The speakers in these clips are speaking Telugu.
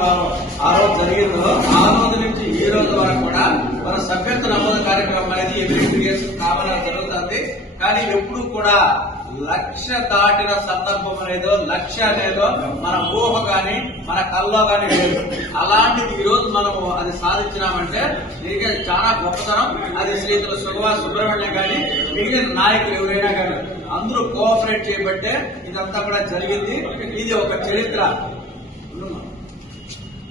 కార్యక్రమం ఆ రోజు జరిగిందో ఆ రోజు నుంచి ఈ రోజు వరకు కూడా మన సభ్యత్వ నమోదు కార్యక్రమం అనేది ఎవ్రీ టూ ఇయర్స్ కామన్ జరుగుతుంది. కానీ ఎప్పుడు కూడా లక్ష దాటిన సందర్భం అనేదో లక్ష అనేదో మన ఊహ గాని మన కల్లో గాని లేదు. అలాంటిది ఈ రోజు మనము అది సాధించినామంటే దీనికి చాలా గొప్పతనం. అది శ్రీతులు సుగవా సుబ్రహ్మణ్యం గాని మిగిలిన నాయకులు ఎవరైనా కానీ అందరూ కోఆపరేట్ చేయబట్టే ఇదంతా కూడా జరిగింది. ఇది ఒక చరిత్ర.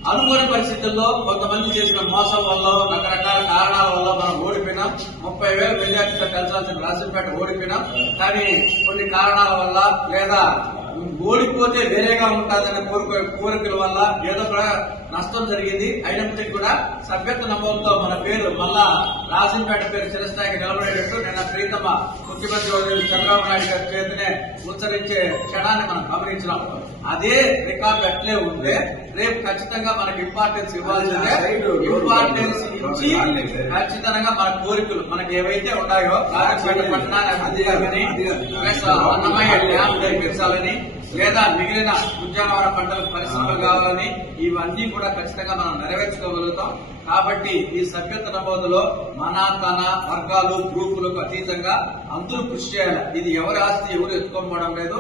అనుకోని పరిస్థితుల్లో కొంతమంది చేసిన మోసం వల్ల రకరకాల కారణాల వల్ల మనం ఓడిపోయినాం ముప్పై వేల మెజార్టీతో కలిసాల్సిన రాజంపేట ఓడిపోయినాం కానీ కొన్ని కారణాల వల్ల లేదా ఓడిపోతే వేరేగా ఉంటుందనే కోరిక కోరికల వల్ల ఏదో కూడా నష్టం జరిగింది. అయినప్పటికీ కూడా సభ్యత్వ నమోదుతో మన పేరు మళ్ళా రాజంపేట పేరు చిరస్థాయికి నిలబడేటట్టు నిన్న ప్రీతమ ముఖ్యమంత్రి వర్యులు చంద్రబాబు నాయుడు గారి చేతినే ఉచ్చరించే క్షణాన్ని మనం గమనించినాం. అదే రికార్డు అట్లే ఉంటే రేపు ఖచ్చితంగా మనకి ఇంపార్టెన్స్ ఇవ్వాల్సిందే. ఇంపార్టెన్స్ ఇచ్చి ఖచ్చితంగా మన కోరికలు మనకి ఏవైతే ఉన్నాయో రాజంపేట పట్టణాన్ని అభివృద్ధి చేయాలని ప్లస్ అన్నమయ్య డ్యామ్ పెంచాలని లేదా మిగిలిన ఉద్యానవన పంటలకు పరిశ్రమలు కావాలని ఇవన్నీ కూడా ఖచ్చితంగా మనం నెరవేర్చుకోగలుగుతాం. కాబట్టి ఈ సభ్యత్వ నమోదులో మన తన వర్గాలు గ్రూపులకు అతీతంగా అందరూ కృషి చేయాలి. ఇది ఎవరి ఆస్తి ఎవరు ఎత్తుకోకపోవడం లేదు.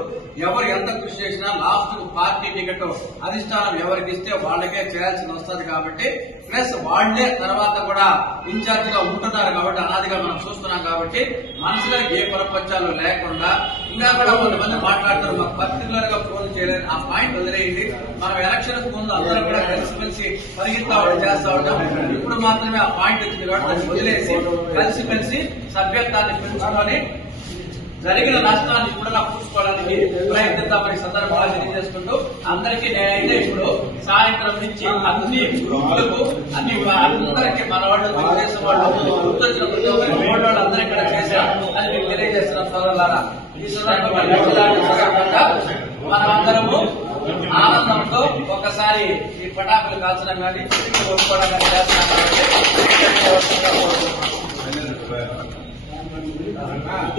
ఎవరు ఎంత కృషి చేసినా లాస్ట్ పార్టీ టికెట్ అధిష్టానం ఎవరికి ఇస్తే వాళ్ళకే చేయాల్సి వస్తుంది కాబట్టి ప్లస్ వాళ్ళే తర్వాత కూడా ఇన్ఛార్జ్గా ఉంటున్నారు కాబట్టి అనాదిగా మనం చూస్తున్నాం కాబట్టి మనసులో ఏ ప్రపంచాలు లేకుండా ఇంకా కూడా కొంతమంది మాట్లాడతారు మాకు పర్టికులర్గా ఫోన్ చేయలేదు ఆ పాయింట్ వదిలేయండి. మనం ఎలక్షన్ ముందు అందరం కూడా కలిసిమెలిసి పరిగెత్తా చేస్తా ఉంటాం. ఇప్పుడు మాత్రమే ఆ పాయింట్ వచ్చింది కాబట్టి వదిలేసి కలిసిమెలిసి సభ్యత్వాన్ని పెంచుకొని జరిగిన నష్టాన్ని కూడా పూడ్చుకోవడానికి ప్రయత్నిద్దామని సందర్భంగా తెలియజేసుకుంటూ అందరికీ నేనైతే ఇప్పుడు సాయంత్రం నుంచి అన్ని గ్రూపులకు అన్ని అందరికీ మన వాళ్ళు తెలుగుదేశం వాళ్ళు గుర్తొచ్చిన ప్రతి ఒక్కరికి ఓటు వాళ్ళు అందరూ ఇక్కడ చేశారు అని మీకు తెలియజేస్తున్నాం సోదరులారా మనమందరము ఆనందంతో ఒకసారి ఈ పటాకులు కాల్చడం కానీ తిరిగి కొట్టుకోవడం కానీ చేస్తున్నాం కాబట్టి